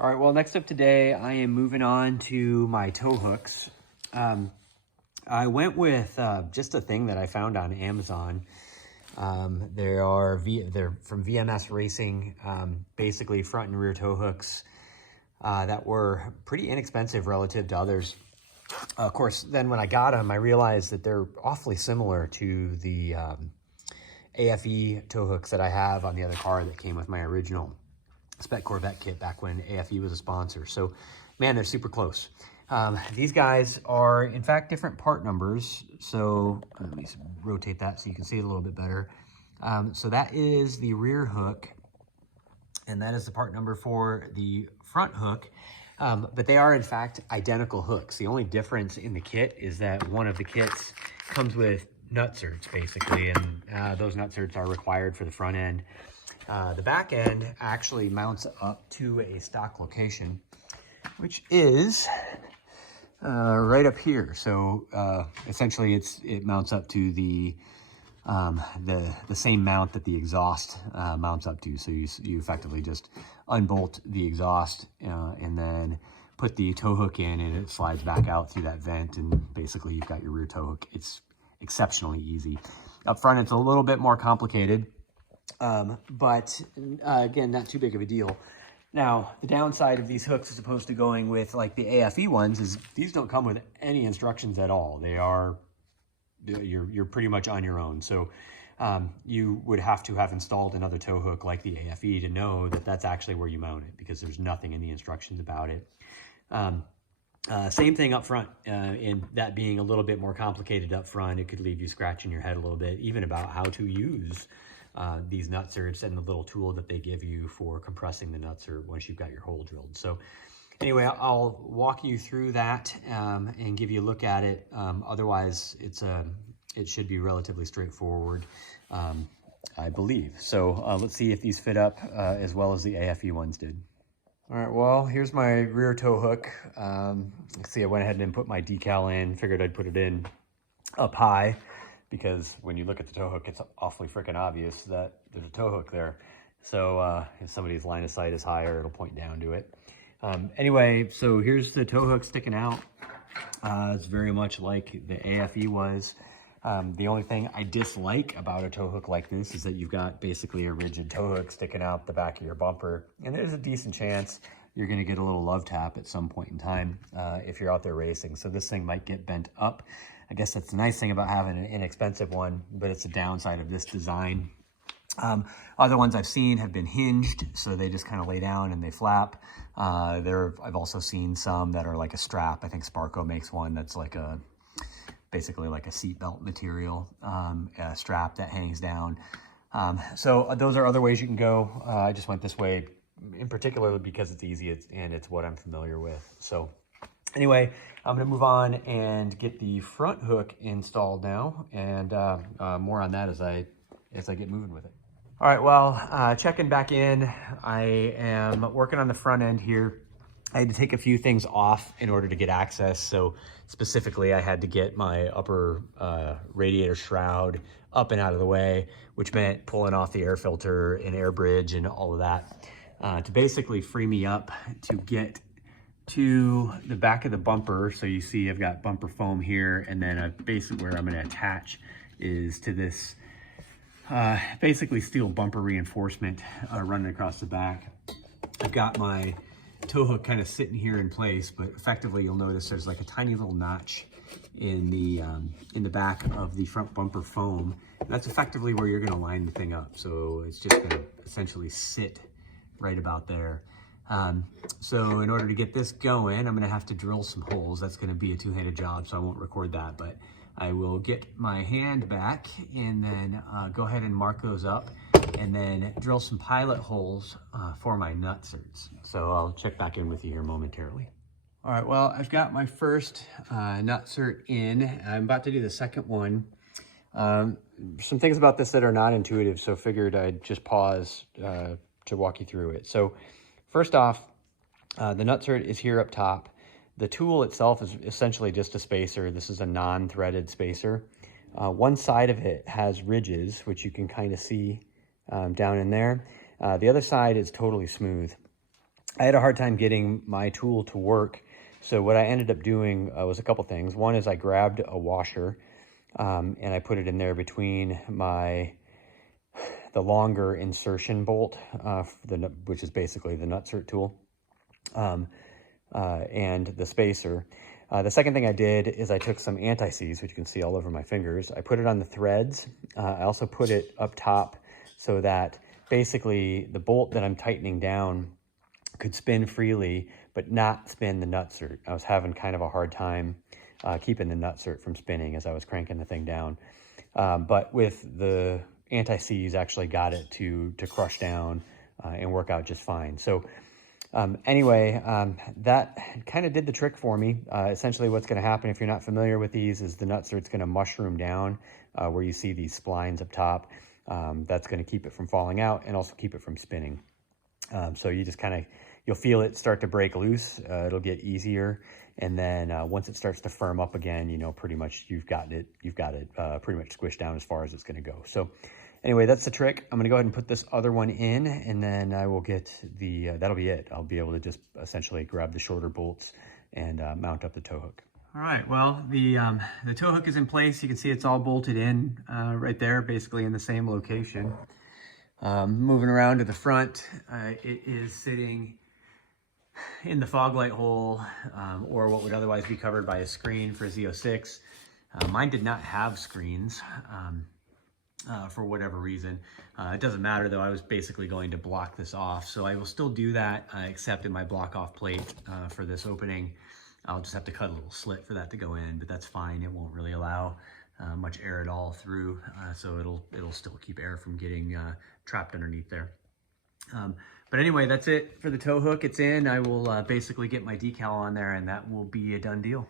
All right, well, next up today, I am moving on to my tow hooks. I went with just a thing that I found on Amazon. They're from VMS Racing, basically front and rear tow hooks that were pretty inexpensive relative to others. Of course, then when I got them, I realized that they're awfully similar to the AFE tow hooks that I have on the other car that came with my original Spec Corvette kit back when AFE was a sponsor. So, man, they're super close. These guys are, in fact, different part numbers. So let me rotate that so you can see it a little bit better. So that is the rear hook, and that is the part number for the front hook. But they are, in fact, identical hooks. The only difference in the kit is that one of the kits comes with nutserts, basically, and those nutserts are required for the front end. The back end actually mounts up to a stock location, which is right up here. So essentially, it mounts up to the same mount that the exhaust mounts up to. So you effectively just unbolt the exhaust and then put the tow hook in, and it slides back out through that vent, and basically you've got your rear tow hook. It's exceptionally easy. Up front, it's a little bit more complicated. But again, not too big of a deal. Now, the downside of these hooks as opposed to going with like the AFE ones is these don't come with any instructions at all. You're pretty much on your own. So you would have to have installed another tow hook like the AFE to know that that's actually where you mount it, because there's nothing in the instructions about it. Same thing up front, and that being a little bit more complicated up front, it could leave you scratching your head a little bit, even about how to use these nutserts and the little tool that they give you for compressing the nutsert once you've got your hole drilled. So anyway, I'll walk you through that and give you a look at it. Otherwise, it should be relatively straightforward, I believe. So let's see if these fit up as well as the AFE ones did. All right, well, here's my rear tow hook. See, I went ahead and put my decal in, figured I'd put it in up high, because when you look at the tow hook, it's awfully freaking obvious that there's a tow hook there. So if somebody's line of sight is higher, it'll point down to it. Anyway, so here's the tow hook sticking out. It's very much like the AFE was. The only thing I dislike about a tow hook like this is that you've got basically a rigid tow hook sticking out the back of your bumper. And there's a decent chance you're gonna get a little love tap at some point in time if you're out there racing. So this thing might get bent up. I guess that's the nice thing about having an inexpensive one, but it's the downside of this design. Other ones I've seen have been hinged, so they just kind of lay down and they flap. I've also seen some that are like a strap. I think Sparco makes one that's like basically like a seatbelt material, a strap that hangs down. So those are other ways you can go. I just went this way in particular because it's easy and it's what I'm familiar with. So anyway, I'm gonna move on and get the front hook installed now, and more on that as I get moving with it. All right, well, checking back in. I am working on the front end here. I had to take a few things off in order to get access. So specifically, I had to get my upper radiator shroud up and out of the way, which meant pulling off the air filter and air bridge and all of that to basically free me up to get to the back of the bumper. So you see I've got bumper foam here, and then basically where I'm going to attach is to this basically steel bumper reinforcement running across the back. I've got my tow hook kind of sitting here in place, but effectively you'll notice there's like a tiny little notch in the back of the front bumper foam. And that's effectively where you're going to line the thing up. So it's just going to essentially sit right about there. So in order to get this going, I'm going to have to drill some holes. That's going to be a two-handed job, so I won't record that, but I will get my hand back and then go ahead and mark those up, and then drill some pilot holes for my nutserts. So I'll check back in with you here momentarily. All right, well, I've got my first nutsert in. I'm about to do the second one. Some things about this that are not intuitive, so figured I'd just pause to walk you through it. So first off, the nutsert is here up top. The tool itself is essentially just a spacer. This is a non-threaded spacer. One side of it has ridges, which you can kind of see down in there. The other side is totally smooth. I had a hard time getting my tool to work. So what I ended up doing was a couple things. One is I grabbed a washer and I put it in there between the longer insertion bolt, which is basically the Nutsert tool, and the spacer. The second thing I did is I took some anti-seize, which you can see all over my fingers. I put it on the threads. I also put it up top so that basically the bolt that I'm tightening down could spin freely, but not spin the Nutsert. I was having kind of a hard time keeping the Nutsert from spinning as I was cranking the thing down. But with the anti-seize, actually got it to crush down and work out just fine. So anyway, that kind of did the trick for me. Essentially what's going to happen if you're not familiar with these is the Nutsert's going to mushroom down where you see these splines up top. That's going to keep it from falling out and also keep it from spinning. So you just you'll feel it start to break loose. It'll get easier. And then once it starts to firm up again, you know, pretty much you've got it pretty much squished down as far as it's going to go. So anyway, that's the trick. I'm going to go ahead and put this other one in, and then I will get that'll be it. I'll be able to just essentially grab the shorter bolts and mount up the tow hook. All right, well, the tow hook is in place. You can see it's all bolted in right there, basically in the same location. Moving around to the front, it is sitting in the fog light hole, or what would otherwise be covered by a screen for Z06. Mine did not have screens for whatever reason. It doesn't matter though, I was basically going to block this off. So I will still do that, except in my block off plate for this opening. I'll just have to cut a little slit for that to go in, but that's fine. It won't really allow much air at all through, so it'll still keep air from getting trapped underneath there. But anyway, that's it for the tow hook. It's in. I will basically get my decal on there, and that will be a done deal.